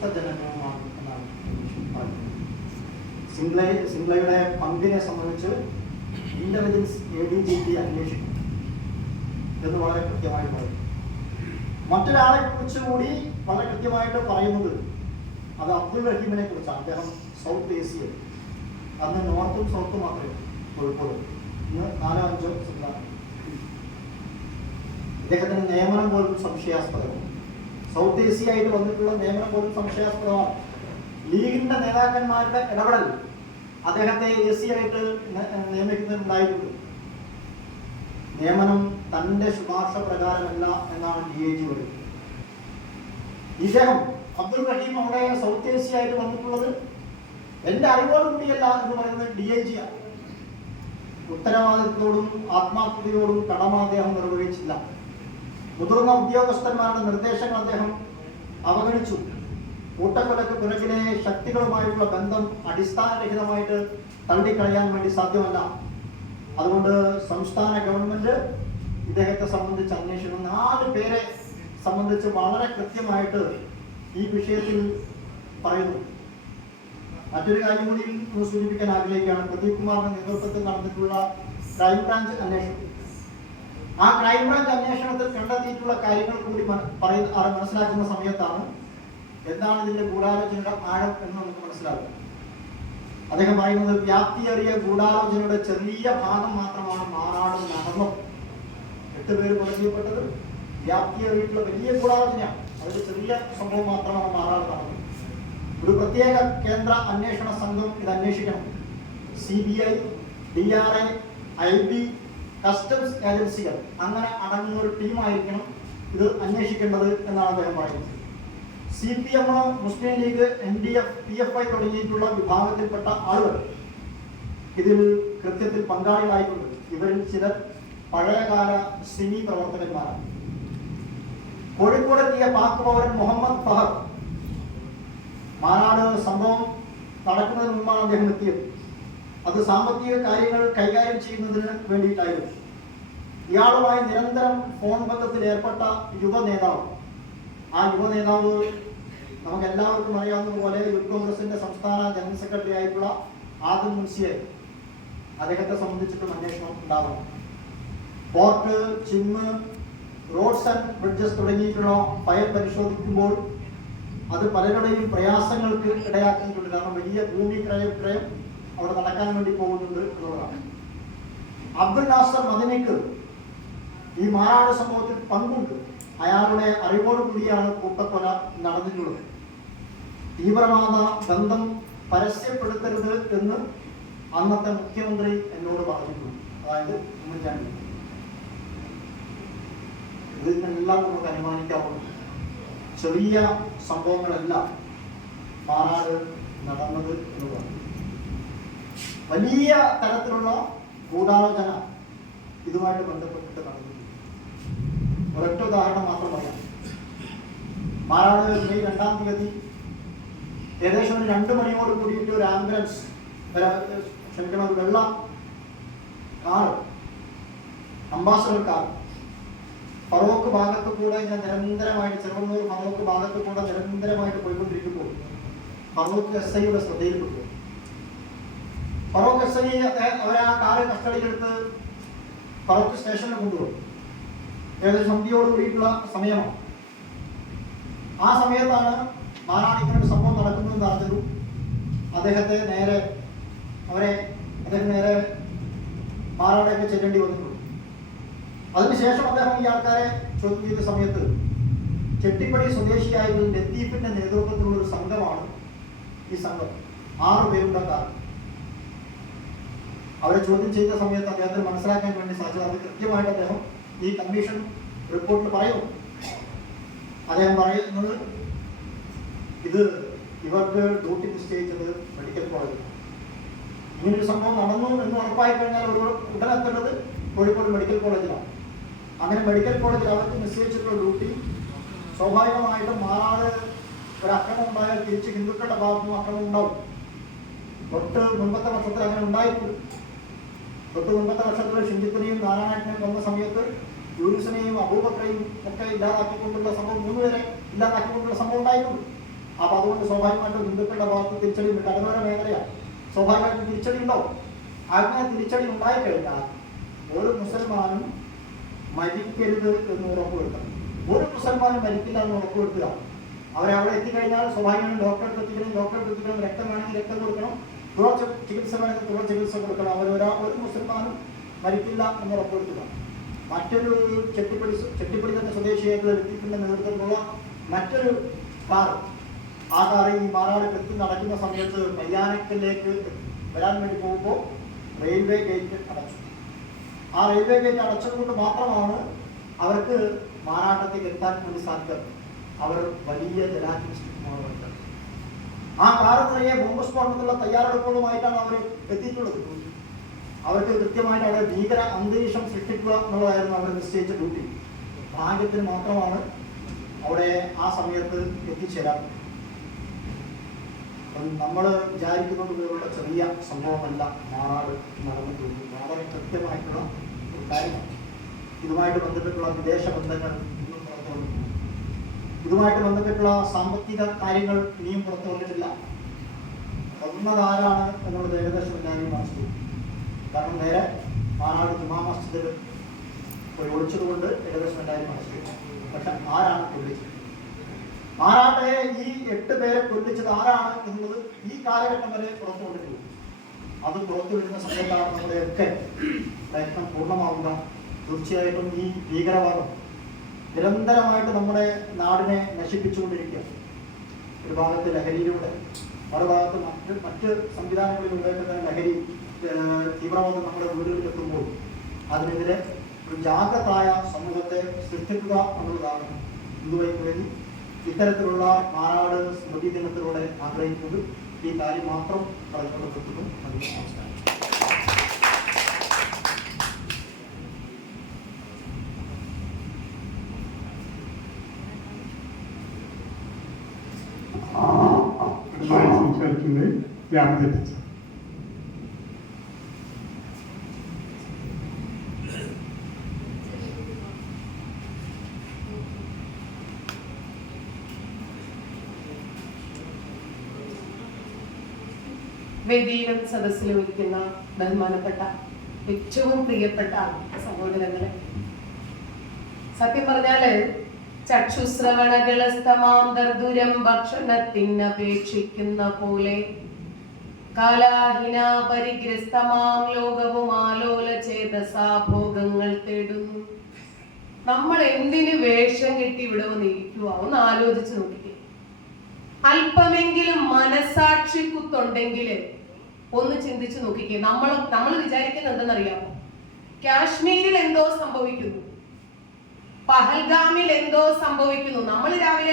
അസ്വസ്ഥജനകമാണ് എന്നാണ് പറയുന്നത്. സിംഗ്ലയുടെ പങ്കിനെ സംബന്ധിച്ച് ഇന്റലിജൻസ് ADGP അന്വേഷിക്കും എന്ന് വളരെ കൃത്യമായി പറയും. മറ്റൊരാളെ കുറിച്ച് കൂടി വളരെ കൃത്യമായിട്ട് പറയുന്നത് അത് അബ്ദുൾ റഹീമിനെ കുറിച്ചാണ്. അദ്ദേഹം സൗത്ത് ഏഷ്യയിൽ, അന്ന് നോർത്തും സൗത്തും മാത്രമേ കോഴിക്കോട്, ഇന്ന് 4-5 സംസ്ഥാനം. ഇദ്ദേഹത്തിന്റെ നിയമനം പോലും സംശയാസ്പദമാണ്. സൗത്ത് ഏഷ്യ ആയിട്ട് വന്നിട്ടുള്ള നിയമനം പോലും സംശയാസ്പദമാണ്. ലീഗിന്റെ നേതാക്കന്മാരുടെ ഇടപെടൽ അദ്ദേഹത്തെ AC ആയിട്ട് നിയമിക്കുന്നുണ്ടായിട്ടുണ്ട്. നിയമനം തന്റെ ശുപാർശ പ്രകാരമല്ല എന്നാണ് DIG പറയുന്നത്. ഇദ്ദേഹം അബ്ദുൾ റഹീം അവിടെ സൗത്ത് ഏഷ്യ ആയിട്ട് വന്നിട്ടുള്ളത് എന്റെ അറിവോട് കൂടിയല്ല എന്ന് പറയുന്നത് DIG ആണ്. ഉത്തരവാദിത്വത്തോടും ആത്മാർത്ഥതയോടും കടമ അദ്ദേഹം നിർവഹിച്ചില്ല. മുതിർന്ന ഉദ്യോഗസ്ഥന്മാരുടെ നിർദ്ദേശങ്ങൾ അദ്ദേഹം അവഗണിച്ചു. കൂട്ടക്കൊലക്ക് പിറകിലെ ശക്തികളുമായിട്ടുള്ള ബന്ധം അടിസ്ഥാനരഹിതമായിട്ട് തള്ളിക്കളയാൻ വേണ്ടി സാധ്യമല്ല. അതുകൊണ്ട് സംസ്ഥാന ഗവൺമെന്റ് ഇദ്ദേഹത്തെ സംബന്ധിച്ച് അന്വേഷണം 4 പേരെ സംബന്ധിച്ച് വളരെ കൃത്യമായിട്ട് ഈ വിഷയത്തിൽ പറയുന്നു. മറ്റൊരു കാര്യം കൂടി സൂചിപ്പിക്കാൻ ആഗ്രഹിക്കുകയാണ്. പ്രദീപ് കുമാറിന്റെ നേതൃത്വത്തിൽ നടന്നിട്ടുള്ള ക്രൈംബ്രാഞ്ച് അന്വേഷണം. ആ ക്രൈംബ്രാഞ്ച് അന്വേഷണത്തിൽ കണ്ടെത്തിയിട്ടുള്ള കാര്യങ്ങൾ കൂടി മനസ്സിലാക്കുന്ന സമയത്താണ് എന്താണ് ഇതിന്റെ ഗൂഢാലോചനയുടെ ആഴം എന്ന് നമുക്ക് മനസ്സിലാക്കുക. അദ്ദേഹം പറയുന്നത് വ്യാപ്തിയേറിയ ഗൂഢാലോചനയുടെ ചെറിയ ഭാഗം മാത്രമാണ് മാറാടും നടന്നത്. 8 പേര് കൊല ചെയ്യപ്പെട്ടത് വ്യാപ്തിയേറിയിട്ടുള്ള വലിയ ഗൂഢാലോചനയാണ്. അതൊരു ചെറിയ സംഭവം മാത്രമാണ് മാറാട് നടന്നത്. ഒരു പ്രത്യേക കേന്ദ്ര അന്വേഷണ സംഘം ഇത് അന്വേഷിക്കണം. CBI, DRA, IB, കസ്റ്റംസ് ഏജൻസികൾ അങ്ങനെ അടങ്ങുന്ന ഒരു ടീമായിരിക്കണം ഇത് അന്വേഷിക്കേണ്ടത് എന്നാണ് അദ്ദേഹം പറയുന്നത്. CPM, മുസ്ലിം ലീഗ്, NDF, PFI തുടങ്ങിയിട്ടുള്ള വിഭാഗത്തിൽപ്പെട്ട ആളുകൾ ഇതിൽ കൃത്യത്തിൽ പങ്കാളികളായിട്ടുണ്ട്. ഇവരിൽ ചിലർ പഴയകാല സിമി പ്രവർത്തകന്മാരാണ്. കോഴിക്കോടെത്തിയ പാക് പൗരൻ മുഹമ്മദ് ഫഹദ് മാനാട് സംഭവം നടക്കുന്നതിന് മുമ്പാണ് അദ്ദേഹം എത്തിയത്. അത് സാമ്പത്തിക കാര്യങ്ങൾ കൈകാര്യം ചെയ്യുന്നതിന് വേണ്ടിയിട്ടായിരുന്നു. ഇയാളുമായി നിരന്തരം ഫോൺ ബന്ധത്തിൽ ഏർപ്പെട്ട യുവ നേതാവ്, ആ യുവ നേതാവ് നമുക്ക് എല്ലാവർക്കും അറിയാവുന്നതുപോലെ യൂത്ത് കോൺഗ്രസിന്റെ സംസ്ഥാന ജനറൽ സെക്രട്ടറി ആയിട്ടുള്ള ആദിൽ മുൻസിയെ, അദ്ദേഹത്തെ സംബന്ധിച്ചിട്ടും അന്വേഷണം ഉണ്ടാവണം. പോർട്ട്, ചിമ്മ്, റോഡ്സ് ആൻഡ് ബ്രിഡ്ജസ് തുടങ്ങിയിട്ടുള്ള ഫയൽ പരിശോധിക്കുമ്പോൾ അത് പലരുടെയും പ്രയാസങ്ങൾക്ക് ഇടയാക്കിയിട്ടുണ്ട്. കാരണം വലിയ ഭൂമി ക്രയം അവിടെ നടക്കാൻ വേണ്ടി പോകുന്നുണ്ട് എന്നുള്ളതാണ്. അബ്ദുൽ നാസർ മദനിക്ക് ഈ മാറാട് സംഭവത്തിൽ പങ്കുണ്ട്. അയാളുടെ അറിവോട് കൂടിയാണ് കൂട്ടക്കൊല നടന്നിട്ടുള്ളത്. തീവ്രവാദ ബന്ധം പരസ്യപ്പെടുത്തരുത് എന്ന് അന്നത്തെ മുഖ്യമന്ത്രി എന്നോട് പറഞ്ഞിട്ടുണ്ട്. അതായത് ഉമ്മൻചാണ്ടി. ഇതിനെല്ലാം നമുക്ക് അനുമാനിക്കാവുന്നു. ചെറിയ സംഭവങ്ങളല്ല മാറാട് നടന്നത് എന്ന് പറഞ്ഞു. വലിയ തരത്തിലുള്ള ഗൂഢാലോചന ഇതുമായിട്ട് ബന്ധപ്പെട്ടിട്ട് നടന്നു. ഒരൊറ്റ ഉദാഹരണം മാത്രം പറയാം. മാറാട് മെയ് 2-ാം തീയതി ഏകദേശം ഒരു 2 മണിയോട് കൂടിയിട്ട് ഒരു ആംബുലൻസ്, ഒരു വെള്ള കാർ, അംബാസഡർ കാർ ഫറോക്ക് ഭാഗത്ത് കൂടെ ഞാൻ നിരന്തരമായിട്ട്, ചെറുവണ്ണൂർ ഫറോക്ക് ഭാഗത്ത് കൂടെ നിരന്തരമായിട്ട് പോയിക്കൊണ്ടിരിക്കുമ്പോൾ ഫറോക്ക് SIയുടെ ശ്രദ്ധയിൽപ്പെട്ടു. ഫറോക്ക് SI അവരെ ആ കാറ് കസ്റ്റഡിയിലെടുത്ത് ഫറോക്ക് സ്റ്റേഷനിൽ കൊണ്ടുപോയി. ഏകദേശം സന്ധ്യയോട് കൂടിയിട്ടുള്ള സമയമാണ്. ആ സമയത്താണ് മാനാട് ഇങ്ങനെ ഒരു സംഭവം നടക്കുന്നതെന്ന് അറിഞ്ഞത്. അദ്ദേഹത്തെ നേരെ മാറാടേക്ക് ചെല്ലേണ്ടി വന്നിട്ടുണ്ട്. അതിനുശേഷം അദ്ദേഹം ഈ ആൾക്കാരെ ചോദ്യം ചെയ്ത സമയത്ത് ചെട്ടിപ്പടി സ്വദേശിയായ ലത്തീഫിന്റെ നേതൃത്വത്തിലുള്ള ഒരു സംഘമാണ് ഈ സംഘം. 6 പേരുടെ കാർ. അവരെ ചോദ്യം ചെയ്ത സമയത്ത് അദ്ദേഹത്തിന് മനസ്സിലാക്കാൻ വേണ്ടി സാധിച്ചത് അത് കൃത്യമായിട്ട് അദ്ദേഹം ഈ കമ്മീഷൻ റിപ്പോർട്ടിൽ പറയുന്നു. അദ്ദേഹം പറയുന്നത് ഇത് ഇവർക്ക് ഡ്യൂട്ടി നിശ്ചയിച്ചത് മെഡിക്കൽ കോളേജിൽ. ഇങ്ങനൊരു സംഭവം നടന്നു എന്ന് ഉറപ്പായി കഴിഞ്ഞാൽ ഉടനെത്തേണ്ടത് കോഴിക്കോട് മെഡിക്കൽ കോളേജിലാണ്. അങ്ങനെ മെഡിക്കൽ കോളേജിൽ അവർക്ക് നിശ്ചയിച്ചിട്ടുള്ള ഡ്യൂട്ടി സ്വാഭാവികമായിട്ടും മാറാട് ഒരു അക്രമം ഉണ്ടായാൽ തിരിച്ച് ഹിന്ദുക്കളുടെ ഭാഗത്തുനിന്നും അക്രമം ഉണ്ടാവും. തൊട്ട് മുൻപത്തെ വർഷത്തിൽ അങ്ങനെ ഉണ്ടായിട്ടുണ്ട്. തൊട്ട് മുൻപത്തെ വർഷത്തിൽ ഷിഞ്ചിപ്പനെയും നാരായണനെയും വന്ന സമയത്ത് യൂനുസിനെയും അബൂബക്കറെയും ഒക്കെ ഇല്ലാതാക്കിക്കൊണ്ടുള്ള സംഭവം, 3 പേരെ ഇല്ലാതാക്കിക്കൊണ്ടുള്ള സംഭവം ഉണ്ടായിട്ടുണ്ട്. അപ്പൊ അതുകൊണ്ട് സ്വാഭാവികമായിട്ടും ഹിന്ദുക്കളുടെ ഭാഗത്ത് തിരിച്ചടി ഉണ്ട്. കടലോര മേഖലയാണ്, സ്വാഭാവികമായിട്ടും തിരിച്ചടി ഉണ്ടാവും. അങ്ങനെ തിരിച്ചടി ഉണ്ടായിക്കഴിഞ്ഞാൽ ഒരു മുസൽമാനും മരിക്കരുത് എന്ന് ഉറപ്പുവരുത്തണം. ഒരു മുസൽമാനും മരിക്കില്ല എന്ന് ഉറപ്പുവരുത്തുക. അവരെ അവിടെ എത്തിക്കഴിഞ്ഞാൽ സ്വാഭാവികമായും ഡോക്ടർക്ക് എത്തിക്കണം, രക്തം വേണമെങ്കിൽ രക്തം കൊടുക്കണം, ചികിത്സ വേണമെങ്കിൽ തുടർ ചികിത്സ കൊടുക്കണം. ഒരു മുസൽമാനും മരിക്കില്ല എന്ന് ഉറപ്പുവരുത്തുക. മറ്റൊരു ചെട്ടിപ്പടി തന്നെ സ്വദേശിയായിട്ടുള്ള ലത്തീഫിന്റെ നേതൃത്വത്തിലുള്ള മറ്റൊരു കാർ, ആ കാർ ഈ മാറാട് എത്തി നടക്കുന്ന സമയത്ത് പയ്യാനക്കലിലേക്ക് വരാൻ വേണ്ടി പോകുമ്പോൾ റെയിൽവേ ഗേറ്റ് അടച്ചു. ആ റെയിൽവേ ഗേറ്റ് അടച്ചതുകൊണ്ട് മാത്രമാണ് അവർക്ക് മാറാട്ടത്തേക്ക് എത്താൻ വേണ്ടി സാധിച്ചത്. അവർ വലിയ ജലാശയമാണ്. ആ കാറ് നിറയെ ബോംബ് സ്ഫോടനത്തിലുള്ള തയ്യാറെടുപ്പുകളുമായിട്ടാണ് അവർ എത്തിയിട്ടുള്ളത്. അവർക്ക് കൃത്യമായിട്ട് അവിടെ ഭീകര അന്തരീക്ഷം സൃഷ്ടിക്കുക എന്നുള്ളതായിരുന്നു അവർ നിശ്ചയിച്ച ഡ്യൂട്ടി. ഭാഗ്യത്തിന് മാത്രമാണ് അവിടെ ആ സമയത്ത് എത്തിച്ചേരാൻ. നമ്മൾ വിചാരിക്കുന്നത് പോലുള്ള ചെറിയ സംഭവമല്ല മാറാട് നടന്നിട്ടുള്ളത്. വളരെ കൃത്യമായിട്ടുള്ള ഒരു കാര്യമാണ്. ഇതുമായിട്ട് ബന്ധപ്പെട്ടുള്ള വിദേശ ബന്ധങ്ങൾ ഇന്നും പുറത്തു വന്നിട്ടില്ല. ഇതുമായിട്ട് ബന്ധപ്പെട്ടുള്ള സാമ്പത്തിക കാര്യങ്ങൾ ഇനിയും പുറത്തു വന്നിട്ടില്ല. ഒന്നതാരാണ് എന്നുള്ളത് ഏകദേശം എല്ലാവരും മനസ്സിലാക്കും. കാരണം നേരെ മാറാട് ജുമാ മസ്ജിദിൽ പോയി ഒളിച്ചതുകൊണ്ട് ഏകദേശം എല്ലാവരും മനസ്സിലാക്കും. പക്ഷെ ആരാണ് കൊല്ലിച്ചത്, മാറാട്ടെ ഈ 8 പേരെ കൊല്ലിച്ചത് ആരാണ് എന്നുള്ളത് ഈ കാലഘട്ടം വരെ പുറത്തു കൊണ്ടിട്ടുള്ളൂ. അത് പുറത്തു വരുന്ന സമയത്താണ് നമ്മുടെയൊക്കെ പ്രയത്നം പൂർണ്ണമാവുക. തീർച്ചയായിട്ടും ഈ ഭീകരവാദം നിരന്തരമായിട്ട് നമ്മുടെ നാടിനെ നശിപ്പിച്ചുകൊണ്ടിരിക്കുക. ഒരു ഭാഗത്ത് ലഹരിയിലൂടെ, മറുഭാഗത്ത് മറ്റ് സംവിധാനങ്ങളിലൂടെ ലഹരി തീവ്രവാദം നമ്മുടെ വീടുകളിലെത്തുമ്പോൾ അതിനെതിരെ ഒരു ജാഗ്രതായ സമൂഹത്തെ സൃഷ്ടിക്കുക എന്നുള്ളതാണ് ഹിന്ദുവൈക്ക് വേണ്ടി ഇത്തരത്തിലുള്ള മാറാട് സ്മൃതി ദിനത്തിലൂടെ ആഗ്രഹിക്കുന്നത്. ഈ കാര്യം മാത്രം പറഞ്ഞുകൊണ്ട് നിർത്തുന്നു. നമസ്കാരം. സംസാരിക്കുന്നത് വ്യാപരിച്ച വേദിയിലും സദസ്സിലും ഇരിക്കുന്ന ബഹുമാനപ്പെട്ട ഏറ്റവും പ്രിയപ്പെട്ട സഹോദരങ്ങളെ, സത്യം പറഞ്ഞാല് ചക്ഷുശ്രവണകളസ്തമാം ദർദുരം ഭക്ഷണത്തിനപേക്ഷിക്കുന്ന പോലെ കാലാഹിന പരിഗ്രസ്തമാം ലോകവും ആലോല ചേതസാ ഭോഗങ്ങൾ തേടുന്നു. നമ്മൾ എന്തിന് വേഷം കെട്ടി ഇവിടെ വന്നിരിക്കുക? ഒന്ന് ആലോചിച്ച് നോക്കിക്കേ. അല്പമെങ്കിലും മനസാക്ഷി കുത്തുണ്ടെങ്കിൽ ഒന്ന് ചിന്തിച്ചു നോക്കിക്കേ. നമ്മൾ വിചാരിക്കുന്നത് എന്തെന്നറിയാമോ? കാശ്മീരിൽ എന്തോ സംഭവിക്കുന്നു, പഹൽഗാമിൽ എന്തോ സംഭവിക്കുന്നു. നമ്മൾ രാവിലെ